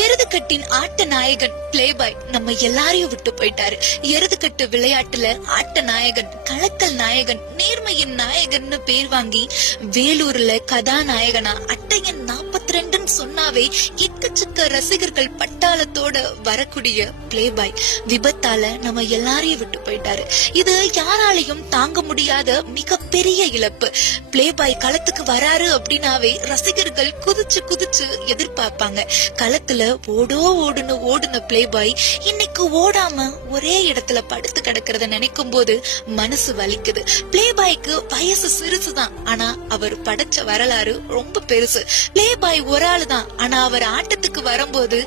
எருதுகட்டின் ஆட்ட நாயகன் பிளேபாய் நம்ம எல்லாரையும் விட்டு போயிட்டாரு. எருதுகட்டு விளையாட்டுல ஆட்ட நாயகன், கலக்கல் நாயகன், நேர்மையின் நாயகன்னு பேர் வாங்கி வேலூர்ல கதாநாயகனா அட்டையன் 42ன்னு சொன்னாவே எக்கச்சக்க ரசிகர்கள் பட்டாளத்தோட வரக்கூடிய பிளேபாய் விபத்தால நம்ம எல்லாரையும் விட்டு போயிட்டாரு. இது யாராலையும் தாங்க முடியாத மிகப்பெரிய இழப்பு. பிளேபாய் களத்துக்கு வராரு அப்படின்னாவே ரசிகர்கள் குதிச்சு குதிச்சு எதிர்பார்ப்பாங்க. களத்துல ஓடுன்னு ஓடுன பிளேபாய் இன்னைக்கு ஓடாம ஒரே இடத்துல படுத்து கிடக்கிறத நினைக்கும் போது மனசு வலிக்குது. பிளேபாய்க்கு வயசு சிறுசுதான், ஆனா அவர் படைச்ச வரலாறு ரொம்ப பெருசு. பிளேபாய் ஒரு ஆளு தான், ஆனா அவர் ஆட்டத்துக்கு வரும்போது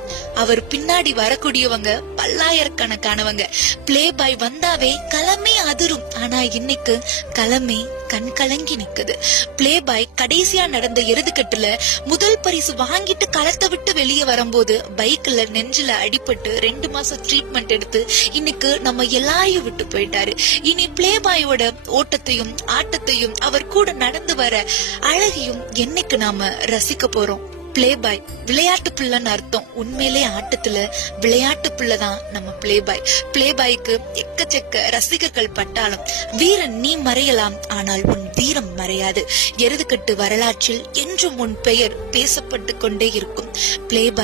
அவர் பின்னாடி வரக்கூடியவங்க பல்லாயிரக்கணக்கானவங்க. பிளேபாய் வந்தாவே களமே அதிரும், ஆனா இன்னைக்கு களமே கண் கலங்கி நிக்குது. பிளேபாய் கடைசியா நடந்த எருதுகட்டுல முதல் பரிசு வாங்கிட்டு களத்தை விட்டு வெளியே வரும்போது பைக்ல நெஞ்சில அடிபட்டு 2 மாசம் ட்ரீட்மெண்ட் எடுத்து இன்னைக்கு நம்ம எல்லாரையும் விட்டு போயிட்டாரு. இனி பிளேபாயோட ஓட்டத்தையும் ஆட்டத்தையும் அவர் கூட நடந்து வர அழகையும் என்னைக்கு நாம ரசிக்க போறோம். பிளேபாய் விளையாட்டு பிள்ளைன்னு அர்த்தம். உண்மையிலே ஆட்டத்துல விளையாட்டு பிள்ளைதான் நம்ம பிளேபாய். பிளேபாய்க்கு எக்கச்சக்க ரசிகர்கள் பட்டாலும் வீரன் நீ மறையலாம், ஆனால் உன் வீரம் மறையாது. எருதுகட்டு வரலாற்றில் என்றும் உன் பெயர் பேசப்பட்டு கொண்டே இருக்கும். பிளேபாய்